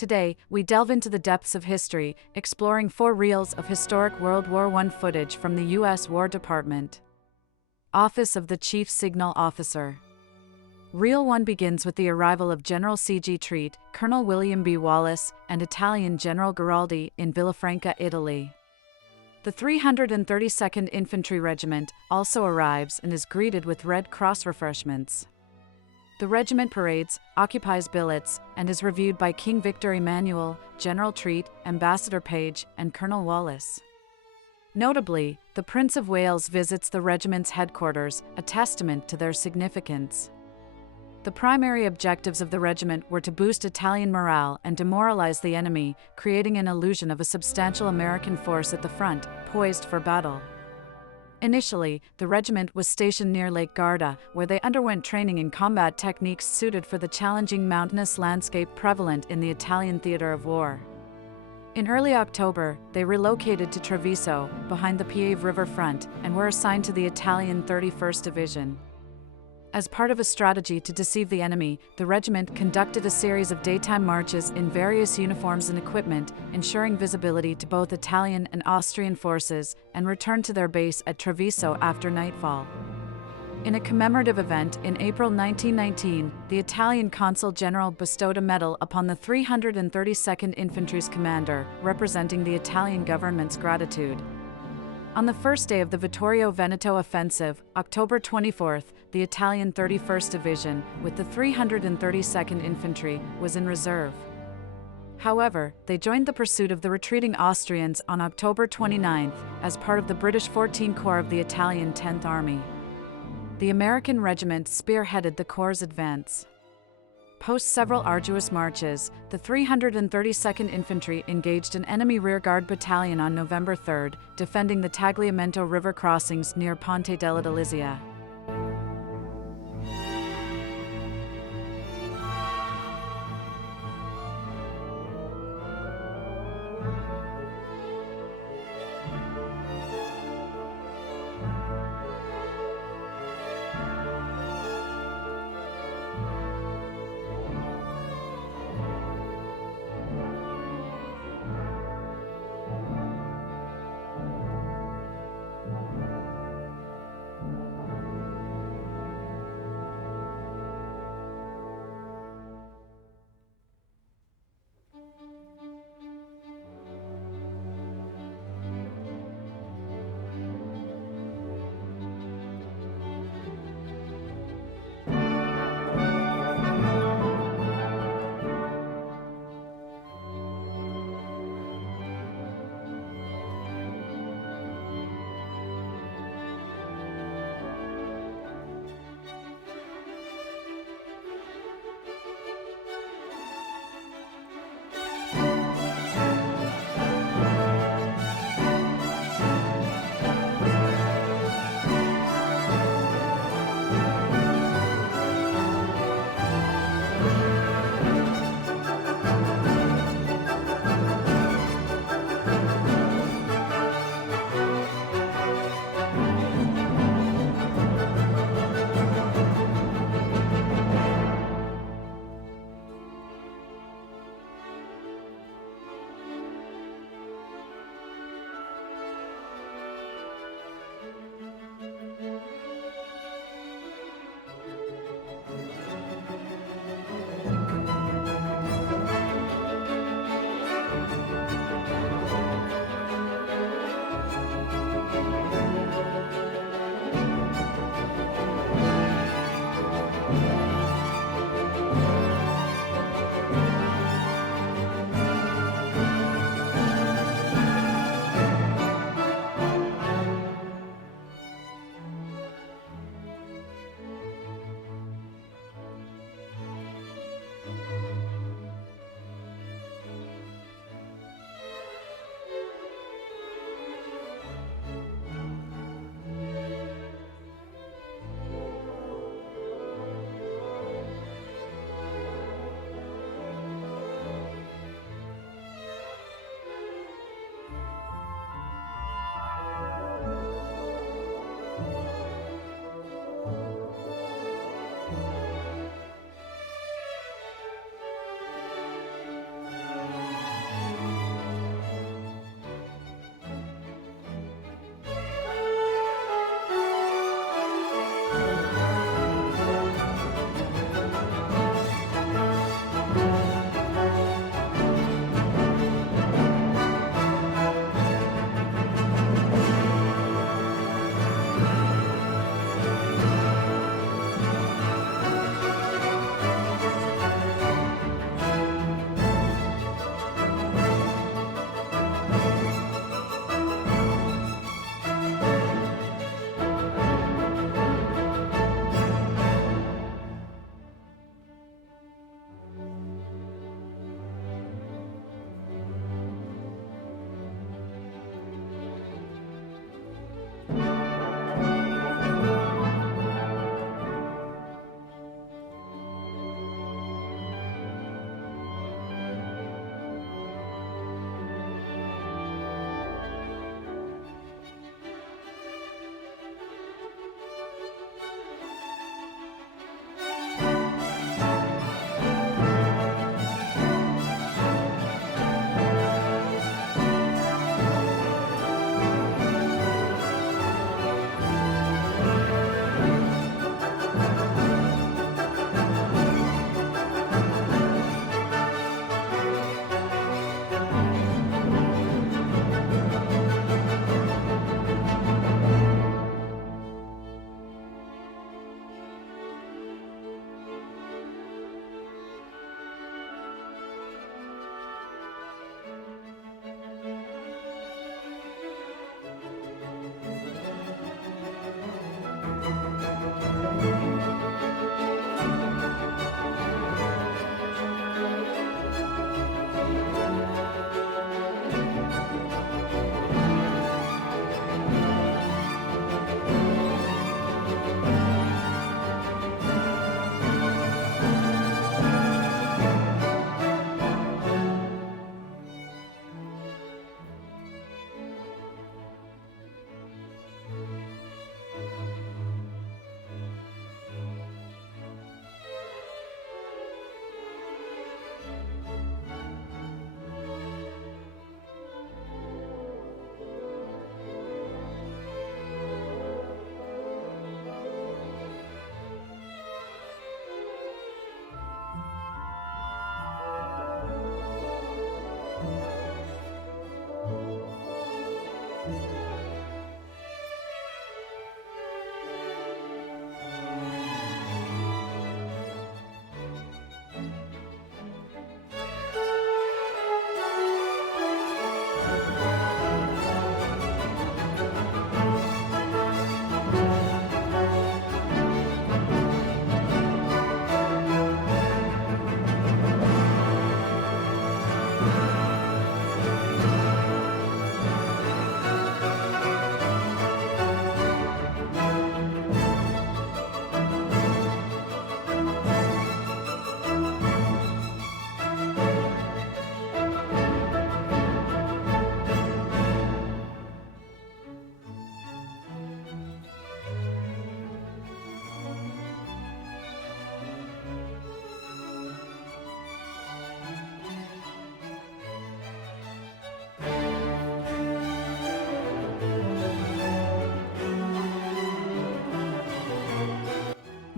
Today, we delve into the depths of history, exploring 4 reels of historic World War I footage from the U.S. War Department. Office of the Chief Signal Officer. Reel 1 begins with the arrival of General C.G. Treat, Colonel William B. Wallace, and Italian General Gheraldi in Villafranca, Italy. The 332nd Infantry Regiment also arrives and is greeted with Red Cross refreshments. The regiment parades, occupies billets, and is reviewed by King Victor Emmanuel, General Treat, Ambassador Page, and Colonel Wallace. Notably, the Prince of Wales visits the regiment's headquarters, a testament to their significance. The primary objectives of the regiment were to boost Italian morale and demoralize the enemy, creating an illusion of a substantial American force at the front, poised for battle. Initially, the regiment was stationed near Lake Garda, where they underwent training in combat techniques suited for the challenging mountainous landscape prevalent in the Italian theater of war. In early October, they relocated to Treviso, behind the Piave River front, and were assigned to the Italian 31st Division. As part of a strategy to deceive the enemy, the regiment conducted a series of daytime marches in various uniforms and equipment, ensuring visibility to both Italian and Austrian forces, and returned to their base at Treviso after nightfall. In a commemorative event in April 1919, the Italian Consul General bestowed a medal upon the 332nd Infantry's commander, representing the Italian government's gratitude. On the first day of the Vittorio Veneto offensive, October 24, the Italian 31st Division, with the 332nd Infantry, was in reserve. However, they joined the pursuit of the retreating Austrians on October 29 as part of the British 14th Corps of the Italian 10th Army. The American regiment spearheaded the Corps' advance. Post several arduous marches, the 332nd Infantry engaged an enemy rearguard battalion on November 3, defending the Tagliamento River crossings near Ponte della Delizia.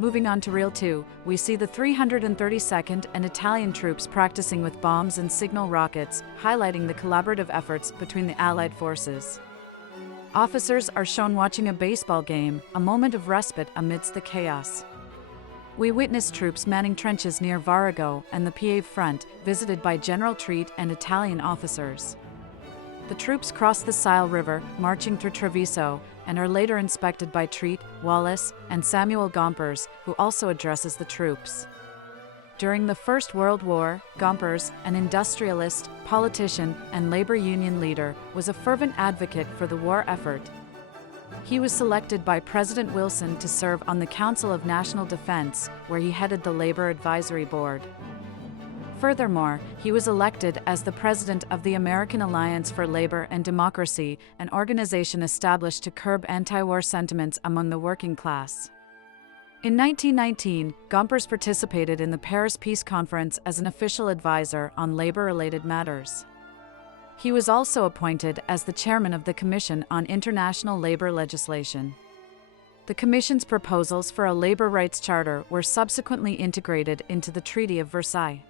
Moving on to Reel 2, we see the 332nd and Italian troops practicing with bombs and signal rockets, highlighting the collaborative efforts between the Allied forces. Officers are shown watching a baseball game, a moment of respite amidst the chaos. We witness troops manning trenches near Varigo and the Piave front, visited by General Treat and Italian officers. The troops cross the Sile River, marching through Treviso, and are later inspected by Treat, Wallace, and Samuel Gompers, who also addresses the troops. During the First World War, Gompers, an industrialist, politician, and labor union leader, was a fervent advocate for the war effort. He was selected by President Wilson to serve on the Council of National Defense, where he headed the Labor Advisory Board. Furthermore, he was elected as the president of the American Alliance for Labor and Democracy, an organization established to curb anti-war sentiments among the working class. In 1919, Gompers participated in the Paris Peace Conference as an official advisor on labor-related matters. He was also appointed as the chairman of the Commission on International Labor Legislation. The Commission's proposals for a labor rights charter were subsequently integrated into the Treaty of Versailles.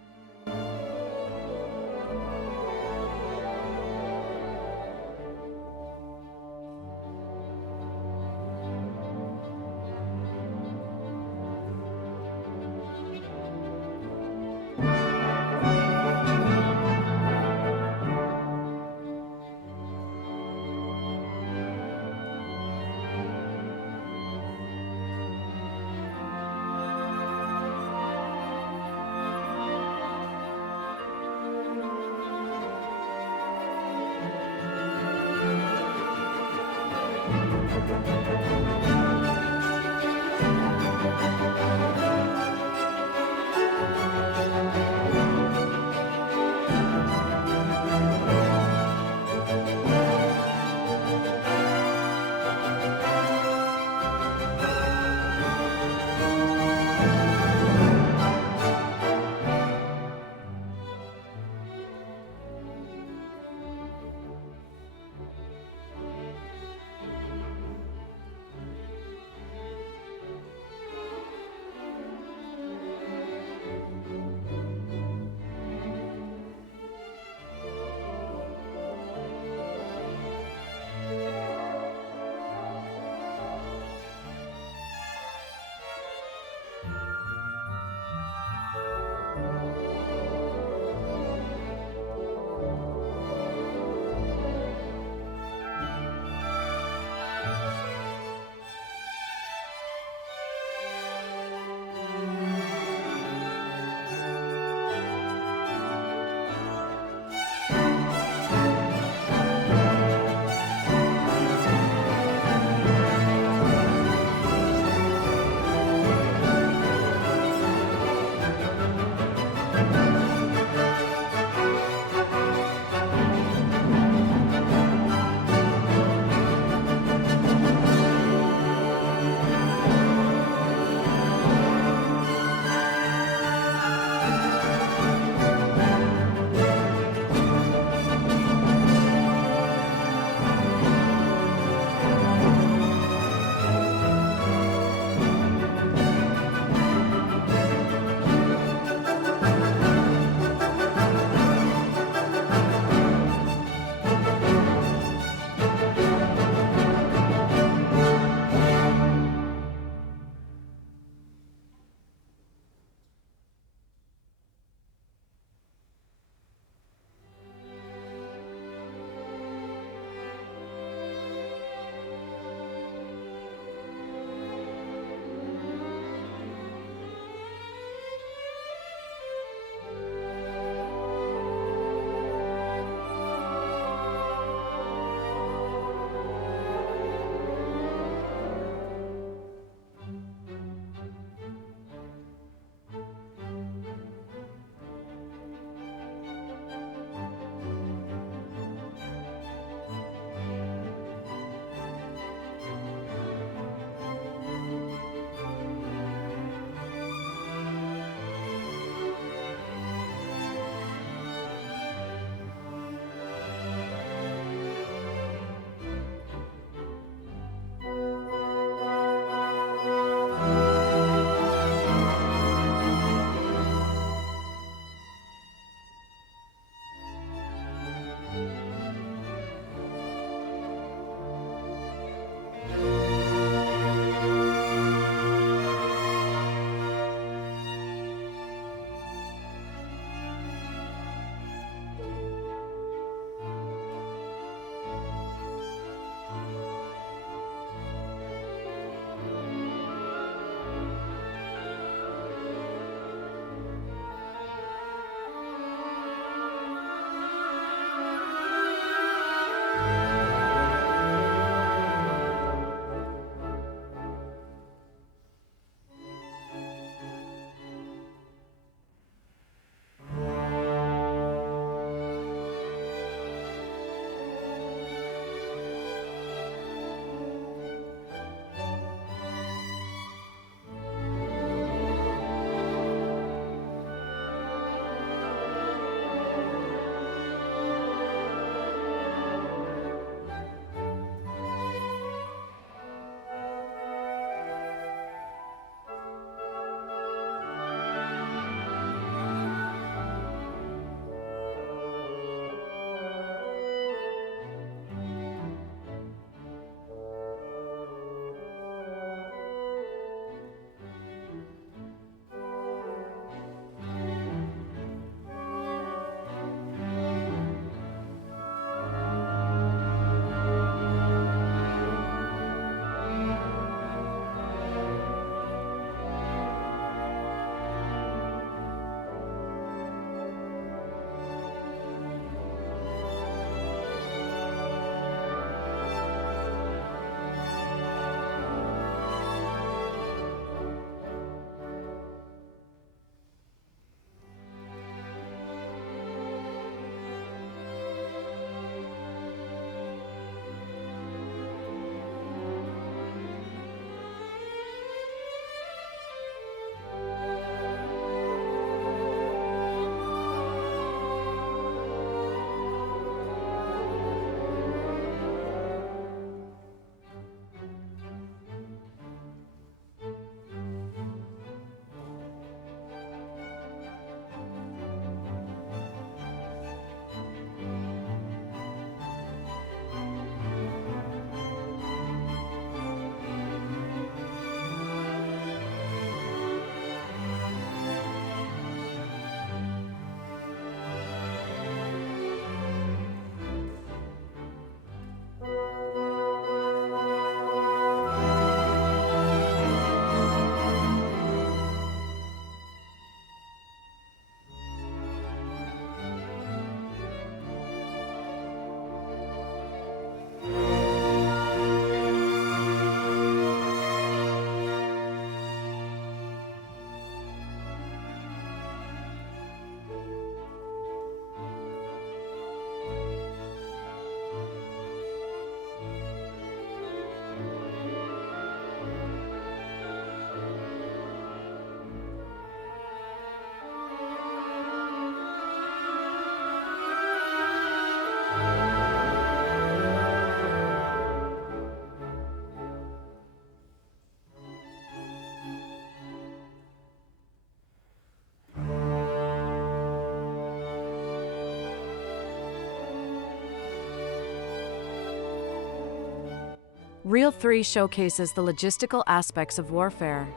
Reel 3 showcases the logistical aspects of warfare.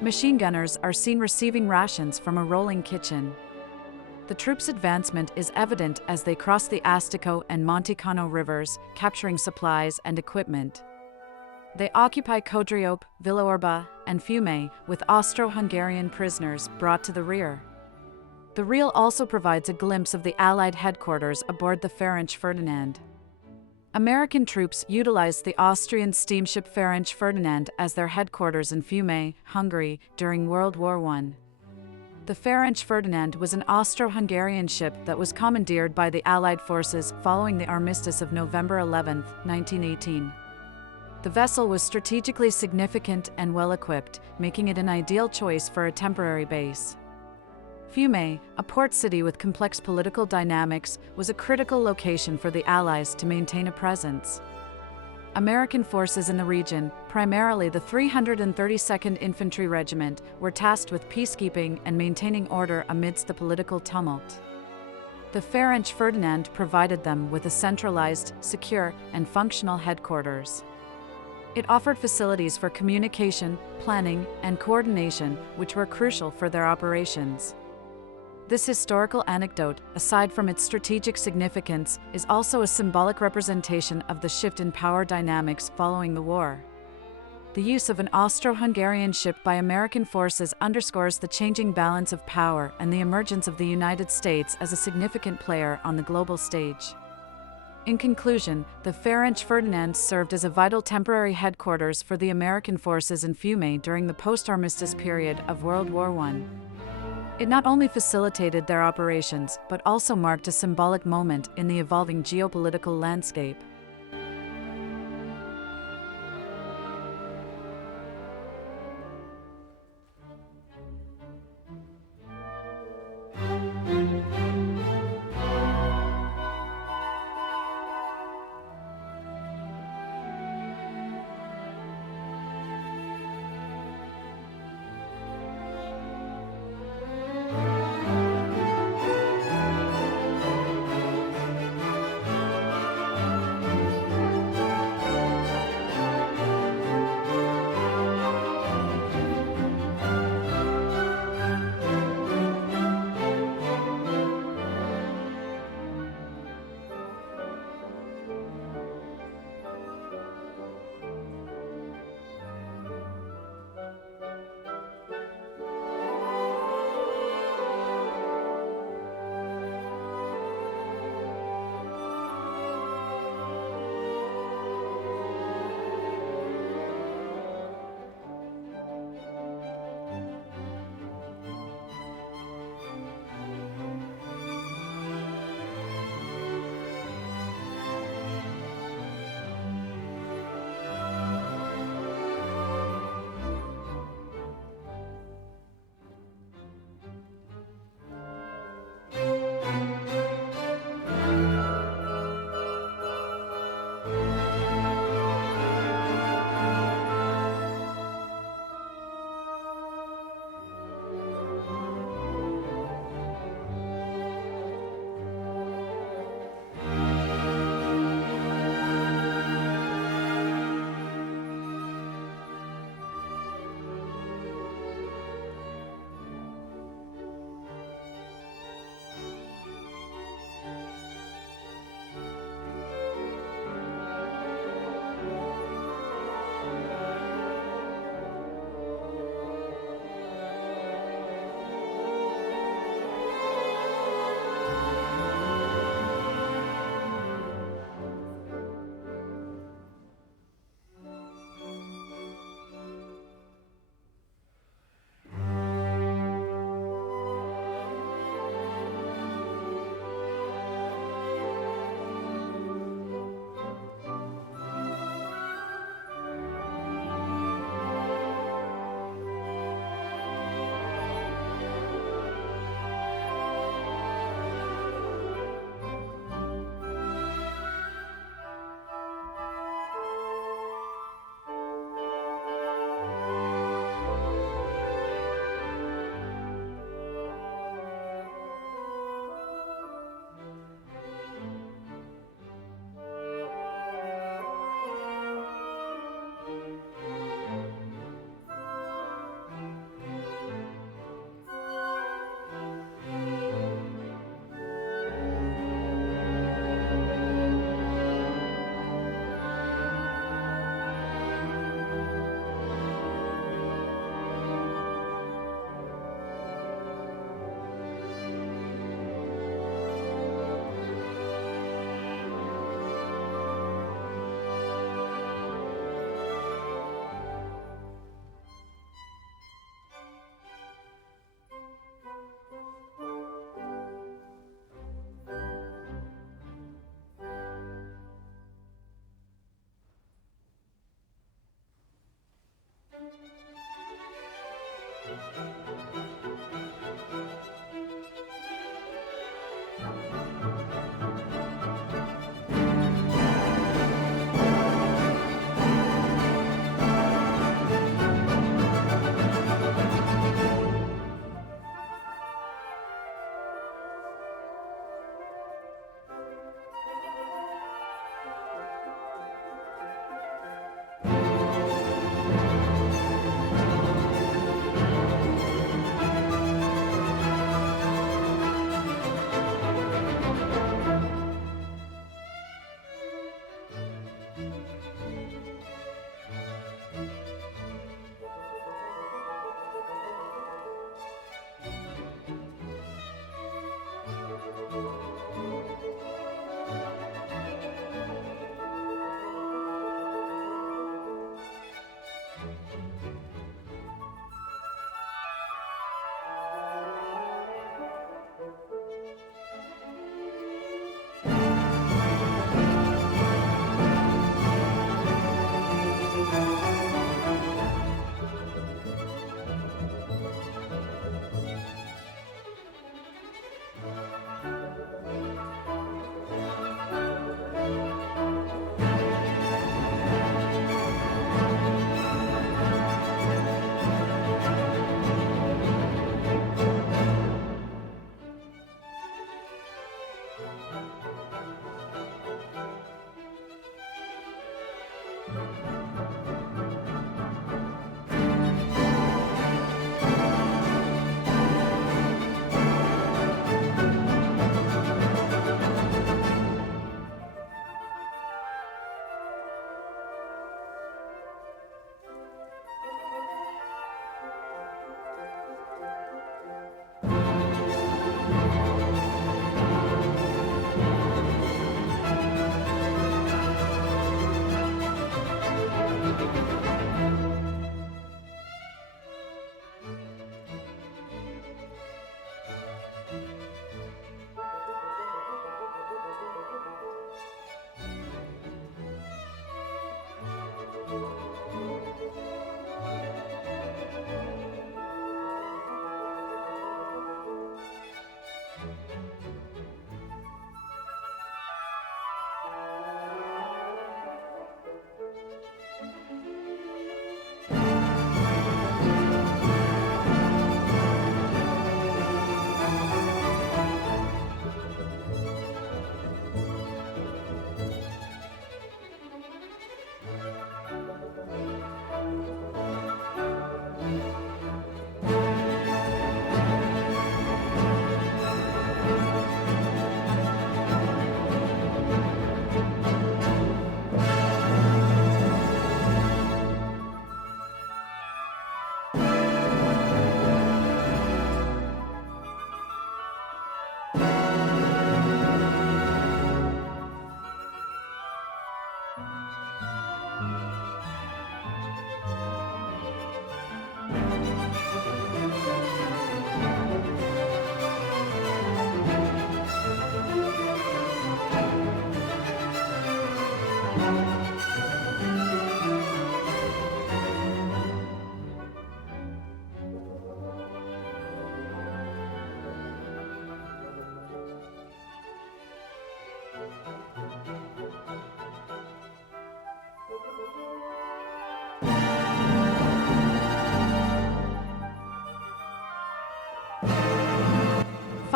Machine gunners are seen receiving rations from a rolling kitchen. The troops' advancement is evident as they cross the Astico and Monticano rivers, capturing supplies and equipment. They occupy Kodriope, Villaorba, and Fiume, with Austro-Hungarian prisoners brought to the rear. The reel also provides a glimpse of the Allied headquarters aboard the Franz Ferdinand. American troops utilized the Austrian steamship Franz Ferdinand as their headquarters in Fiume, Hungary, during World War I. The Franz Ferdinand was an Austro-Hungarian ship that was commandeered by the Allied forces following the armistice of November 11, 1918. The vessel was strategically significant and well-equipped, making it an ideal choice for a temporary base. Fiume, a port city with complex political dynamics, was a critical location for the Allies to maintain a presence. American forces in the region, primarily the 332nd Infantry Regiment, were tasked with peacekeeping and maintaining order amidst the political tumult. The Franz Ferdinand provided them with a centralized, secure, and functional headquarters. It offered facilities for communication, planning, and coordination, which were crucial for their operations. This historical anecdote, aside from its strategic significance, is also a symbolic representation of the shift in power dynamics following the war. The use of an Austro-Hungarian ship by American forces underscores the changing balance of power and the emergence of the United States as a significant player on the global stage. In conclusion, the Franz Ferdinand served as a vital temporary headquarters for the American forces in Fiume during the post-armistice period of World War I. It not only facilitated their operations, but also marked a symbolic moment in the evolving geopolitical landscape.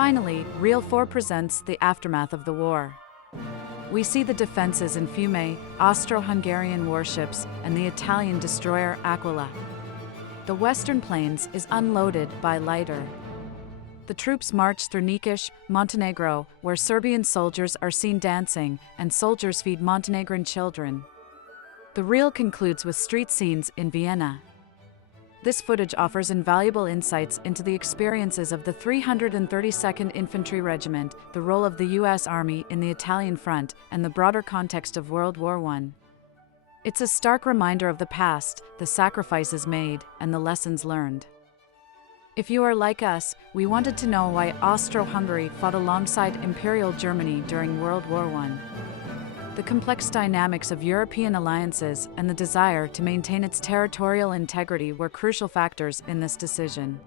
Finally, Reel 4 presents the aftermath of the war. We see the defenses in Fiume, Austro-Hungarian warships, and the Italian destroyer Aquila. The western plains is unloaded by lighter. The troops march through Nikish, Montenegro, where Serbian soldiers are seen dancing, and soldiers feed Montenegrin children. The reel concludes with street scenes in Vienna. This footage offers invaluable insights into the experiences of the 332nd Infantry Regiment, the role of the U.S. Army in the Italian front, and the broader context of World War I. It's a stark reminder of the past, the sacrifices made, and the lessons learned. If you are like us, we wanted to know why Austro-Hungary fought alongside Imperial Germany during World War I. The complex dynamics of European alliances and the desire to maintain its territorial integrity were crucial factors in this decision.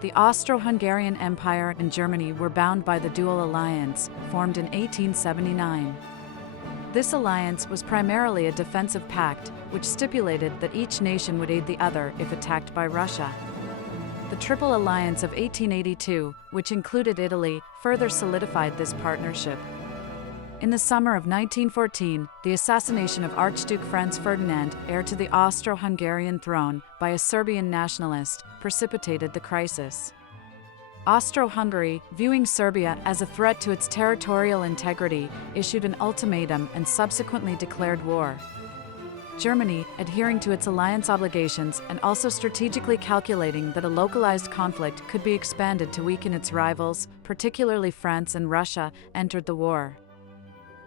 The Austro-Hungarian Empire and Germany were bound by the dual alliance, formed in 1879. This alliance was primarily a defensive pact, which stipulated that each nation would aid the other if attacked by Russia. The Triple Alliance of 1882, which included Italy, further solidified this partnership. In the summer of 1914, the assassination of Archduke Franz Ferdinand, heir to the Austro-Hungarian throne, by a Serbian nationalist, precipitated the crisis. Austro-Hungary, viewing Serbia as a threat to its territorial integrity, issued an ultimatum and subsequently declared war. Germany, adhering to its alliance obligations and also strategically calculating that a localized conflict could be expanded to weaken its rivals, particularly France and Russia, entered the war.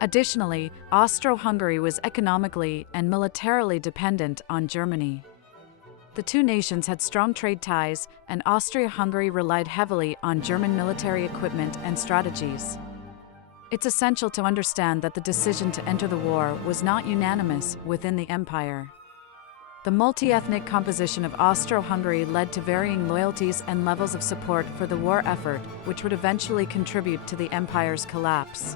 Additionally, Austro-Hungary was economically and militarily dependent on Germany. The two nations had strong trade ties, and Austria-Hungary relied heavily on German military equipment and strategies. It's essential to understand that the decision to enter the war was not unanimous within the empire. The multi-ethnic composition of Austro-Hungary led to varying loyalties and levels of support for the war effort, which would eventually contribute to the empire's collapse.